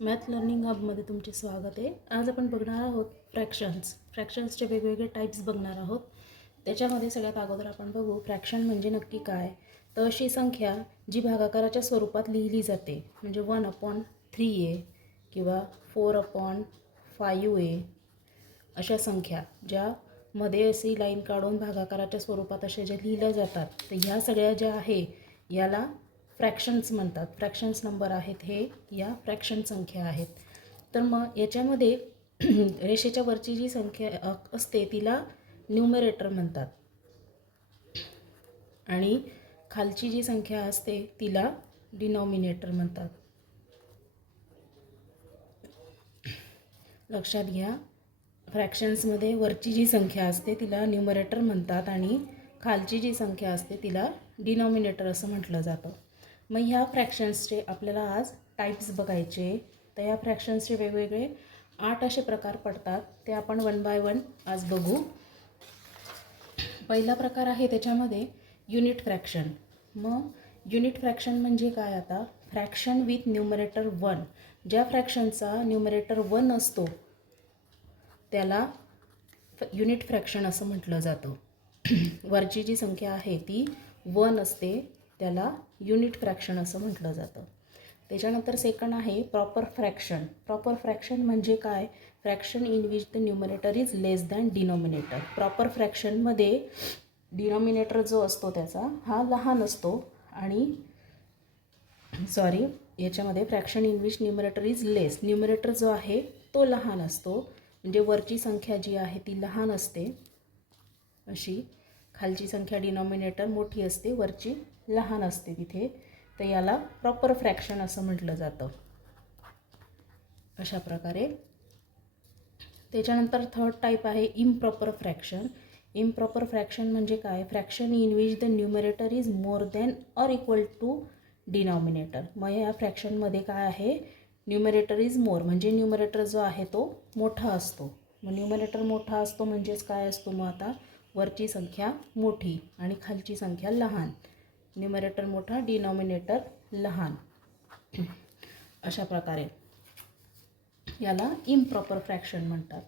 Math learning हबमध्ये तुमचे स्वागत आहे. आज आपण बघणार आहोत फ्रॅक्शन्सचे वेगवेगळे टाईप्स बघणार आहोत. त्याच्यामध्ये सगळ्यात अगोदर आपण बघू फ्रॅक्शन म्हणजे नक्की काय. तर अशी संख्या जी भागाकाराच्या स्वरूपात लिहिली जाते, म्हणजे 1/3a किंवा 4/5a अशा संख्या ज्यामध्ये अशी लाईन काढून भागाकाराच्या स्वरूपात अशा ज्या लिहिल्या जातात, तर ह्या सगळ्या ज्या आहे याला फ्रॅक्शन्स म्हणतात. फ्रॅक्शन्स नंबर आहेत हे, या फ्रॅक्शन संख्या आहेत. तर मग याच्यामध्ये रेषेच्या वरची जी संख्या असते तिला न्यूमरेटर म्हणतात आणि खालची जी संख्या असते तिला डिनॉमिनेटर म्हणतात. लक्षात घ्या, फ्रॅक्शन्समध्ये वरची जी संख्या असते तिला न्यूमरेटर म्हणतात आणि खालची जी संख्या असते तिला डिनॉमिनेटर असं म्हटलं जातं. मग ह्या फ्रॅक्शन्सचे आपल्याला आज टाईप्स बघायचे. तर या फ्रॅक्शन्सचे वेगवेगळे 8 असे प्रकार पडतात, ते आपण 1 बाय 1 आज बघू. पहिला प्रकार आहे त्याच्यामध्ये युनिट फ्रॅक्शन. मग युनिट फ्रॅक्शन म्हणजे काय? आता फ्रॅक्शन विथ न्यूमरेटर 1, ज्या फ्रॅक्शनचा न्यूमरेटर 1 असतो त्याला युनिट फ्रॅक्शन असं म्हटलं जातं. वरची जी संख्या आहे ती 1 असते, त्याला युनिट फ्रॅक्शन असं म्हटलं जातं. त्याच्यानंतर सेकंड आहे प्रॉपर फ्रॅक्शन. प्रॉपर फ्रॅक्शन म्हणजे काय? Fraction in which the numerator is less than denominator. प्रॉपर फ्रॅक्शनमध्ये डिनॉमिनेटर जो असतो त्याचा हा लहान असतो आणि याच्यामध्ये fraction in which numerator is less, numerator जो आहे तो लहान असतो. म्हणजे वरची संख्या जी आहे ती लहान असते अशी, खालची संख्या डिनॉमिनेटर मोठी असते, वरची लहान असते तिथे. तर याला प्रॉपर फ्रॅक्शन असं म्हटलं जातं. अशा प्रकारे. त्याच्यानंतर थर्ड टाईप आहे इम्प्रॉपर फ्रॅक्शन. इम्प्रॉपर फ्रॅक्शन म्हणजे काय? Fraction in which the numerator is more than or equal to denominator. मग या फ्रॅक्शनमध्ये काय आहे? न्यूमरेटर इज मोर म्हणजे न्यूमरेटर जो आहे तो मोठा असतो. मग न्यूमरेटर मोठा असतो म्हणजेच काय असतो? मग आता वरची संख्या मोठी आणि खालची संख्या लहान. न्यूमरेटर मोठा, डिनॉमिनेटर लहान. अशा प्रकारे याला इम्प्रॉपर फ्रॅक्शन म्हणतात.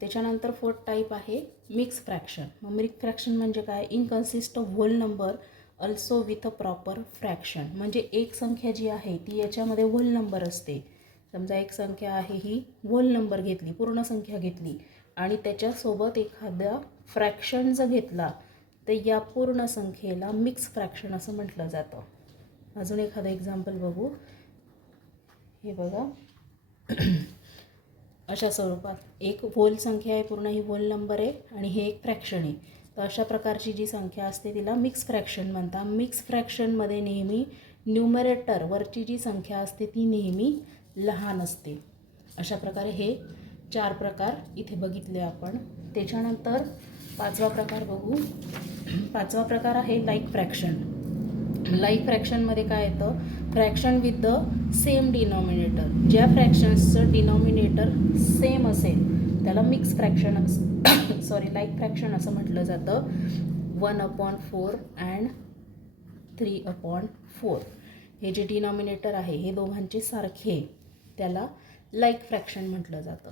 त्याच्यानंतर फोर्थ टाईप आहे मिक्स फ्रॅक्शन. मग मिक्स फ्रॅक्शन म्हणजे काय? In consist of whole number also with a proper fraction. म्हणजे एक संख्या जी आहे ती याच्यामध्ये होल नंबर असते. समजा एक संख्या आहे ही होल नंबर घेतली, पूर्ण संख्या घेतली आणि त्याच्यासोबत एखादा फ्रॅक्शन जर घेतला तर या पूर्ण संख्येला मिक्स फ्रॅक्शन असं म्हटलं जातं. अजून एखादं एक्झाम्पल बघू. हे बघा, अशा स्वरूपात एक होल संख्या आहे, पूर्ण ही होल नंबर आहे आणि हे एक फ्रॅक्शन आहे. तर अशा प्रकारची जी संख्या असते तिला मिक्स फ्रॅक्शन म्हणतात. मिक्स फ्रॅक्शनमध्ये नेहमी न्यूमरेटर वरची जी संख्या असते ती नेहमी लहान असते. अशा प्रकारे हे 4 प्रकार इथे बघितले आपण. त्याच्यानंतर 5वा प्रकार बघू. 5वा प्रकार आहे लाईक फ्रॅक्शन. लाईक फ्रॅक्शनमध्ये काय येतं? Fraction with the same denominator. ज्या फ्रॅक्शन्सचं डिनॉमिनेटर सेम असेल त्याला मिक्स फ्रॅक्शन लाईक फ्रॅक्शन असं म्हटलं जातं. 1/4 अँड 3/4 हे जे डिनॉमिनेटर आहे हे दोघांचे सारखे, त्याला लाईक फ्रॅक्शन म्हटलं जातं.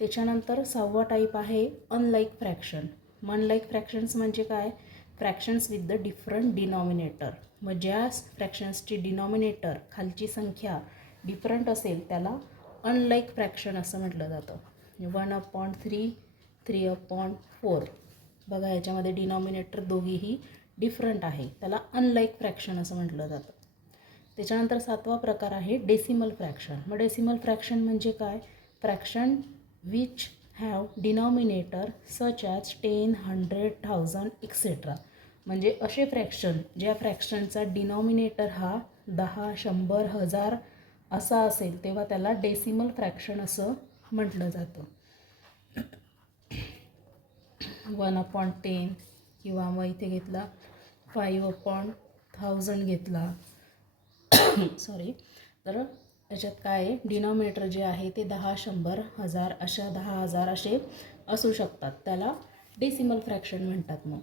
त्याच्यानंतर 6वा टाईप आहे अनलाईक फ्रॅक्शन. अनलाईक फ्रॅक्शन्स म्हणजे काय? Fractions with the different denominator. मग ज्या फ्रॅक्शन्सची डिनॉमिनेटर खालची संख्या डिफरंट असेल त्याला अनलाईक फ्रॅक्शन असं म्हटलं जातं. 1/3, 3/4 बघा, याच्यामध्ये डिनॉमिनेटर दोघीही डिफरंट आहे, त्याला अनलाईक फ्रॅक्शन असं म्हटलं जातं. त्याच्यानंतर 7वा प्रकार आहे डेसिमल फ्रॅक्शन. मग डेसिमल फ्रॅक्शन म्हणजे काय? Fraction which have denominator such as 10, 100, 1000 etcetera. म्हणजे असे फ्रॅक्शन ज्या फ्रॅक्शनचा डिनॉमिनेटर हा 10, 100, 1000 असा असेल तेव्हा त्याला डेसिमल फ्रॅक्शन असं म्हटलं जातं. 1/10 किंवा मग इथे घेतला 5/1000 घेतला. तर याच्यात काय आहे? डिनॉमिनेटर जे आहे ते 10, 100, 1000 अशा 10,000 असे असू शकतात, त्याला डेसिमल फ्रॅक्शन म्हणतात. मग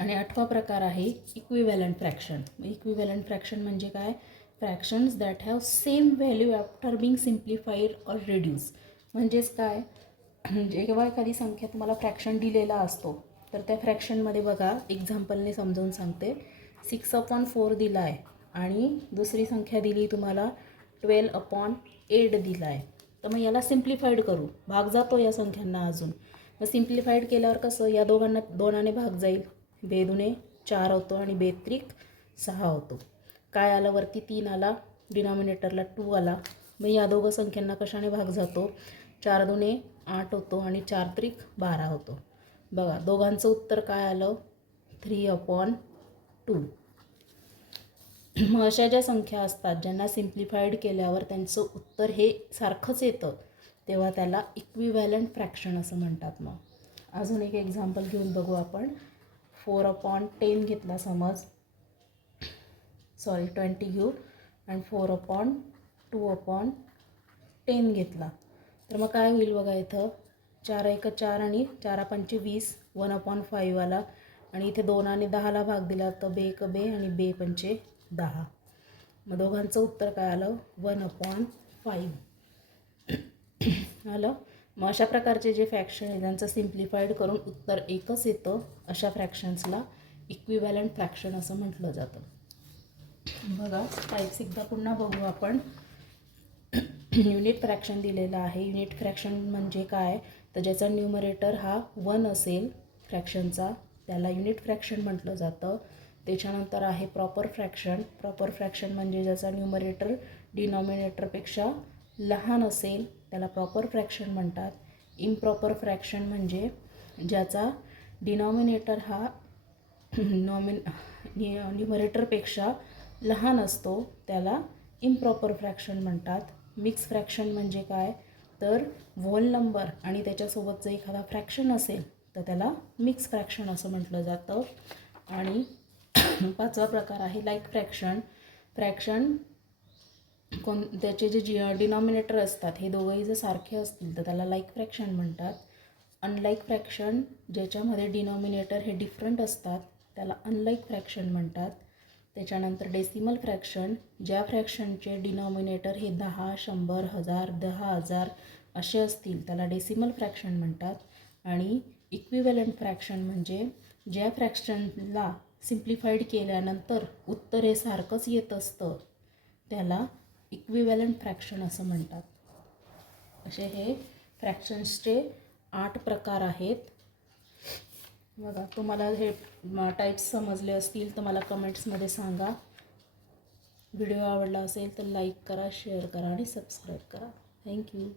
आणि 8वा प्रकार आहे इक्विव्हॅलंट फ्रॅक्शन. इक्विव्हॅलंट फ्रॅक्शन म्हणजे काय? Fractions that have same value after being simplified or reduce. म्हणजेच काय, जेव्हा एखादी संख्या तुम्हाला फ्रॅक्शन दिलेला असतो तर त्या फ्रॅक्शनमध्ये बघा, एक्झाम्पलने समजावून सांगते. 6/4 दिला आहे आणि दुसरी संख्या दिली तुम्हाला 12/8 दिला आहे. तर मग याला सिम्प्लिफाईड करू, भाग जातो या संख्यांना अजून. मग सिम्प्लिफाईड केल्यावर कसं, या दोघांना 2ने भाग जाईल, 2 4 होतो आणि 2 6 होतो. काय आलं वरती, 3 आला, डिनॉमिनेटरला 2 आला. मग या दोघं संख्यांना कशाने भाग जातो, 4 8 होतो आणि 4 12 होतो. बघा दोघांचं उत्तर काय आलं, 3/2. मग अशा ज्या संख्या असतात ज्यांना सिम्प्लिफाईड केल्यावर त्यांचं उत्तर हे सारखंच येतं, तेव्हा त्याला इक्विव्हॅलंट फ्रॅक्शन असं म्हणतात. मग अजून एक एक्झाम्पल घेऊन बघू आपण. 4/10 घेतला समज, 20 घेऊ, आणि 4/2/10 घेतला. तर मग काय होईल बघा, इथं 4 4 आणि 4 20, 1/5 आला, आणि इथे 2ने 10ला भाग दिला तर 2 आणि 2 10. मग दोघांचं उत्तर काय आलं, 1/5 आलं. मग अशा प्रकारचे जे फ्रॅक्शन आहे त्यांचं सिम्प्लिफाईड करून उत्तर एकच येतं, अशा फ्रॅक्शन्सला इक्विव्हॅलंट फ्रॅक्शन असं म्हटलं जातं. बघा टाईप्स एकदा पुन्हा बघू आपण. युनिट फ्रॅक्शन दिलेलं आहे. युनिट फ्रॅक्शन म्हणजे काय, तर ज्याचा न्यूमरेटर हा 1 असेल फ्रॅक्शनचा, त्याला युनिट फ्रॅक्शन म्हटलं जातं. त्याच्यानंतर आहे प्रॉपर फ्रॅक्शन. प्रॉपर फ्रॅक्शन म्हणजे ज्याचा न्यूमरेटर डिनॉमिनेटरपेक्षा लहान असेल त्याला प्रॉपर फ्रॅक्शन म्हणतात. इम्प्रॉपर फ्रॅक्शन म्हणजे ज्याचा डिनॉमिनेटर हा न्यूमरेटरपेक्षा लहान असतो त्याला इम्प्रॉपर फ्रॅक्शन म्हणतात. मिक्स फ्रॅक्शन म्हणजे काय, तर व्होल नंबर आणि त्याच्यासोबत जर एखादा फ्रॅक्शन असेल तर त्याला मिक्स फ्रॅक्शन असं म्हटलं जातं. आणि 5वा प्रकार आहे लाईक फ्रॅक्शन. फ्रॅक्शन त्याचे जे डिनॉमिनेटर असतात हे दोघंही जर सारखे असतील तर त्याला लाईक फ्रॅक्शन म्हणतात. अनलाईक फ्रॅक्शन ज्याच्यामध्ये डिनॉमिनेटर हे डिफरंट असतात त्याला अनलाईक फ्रॅक्शन म्हणतात. त्याच्यानंतर डेसिमल फ्रॅक्शन, ज्या फ्रॅक्शनचे डिनॉमिनेटर हे 10, 100, 1000, 10,000 असे असतील त्याला डेसिमल फ्रॅक्शन म्हणतात. आणि इक्विव्हॅलंट फ्रॅक्शन म्हणजे ज्या फ्रॅक्शनला सिम्प्लिफाईड केल्यानंतर उत्तर हे सारखंच येत असतं त्याला इक्विव्हॅलंट फ्रॅक्शन असं म्हणतात. असे हे फ्रॅक्शन्सचे 8 प्रकार आहेत. बघा तुम्हाला हे टाईप्स समजले असतील तर मला कमेंट्समध्ये सांगा. व्हिडिओ आवडला असेल तर लाईक करा, शेअर करा आणि सबस्क्राईब करा. थँक्यू.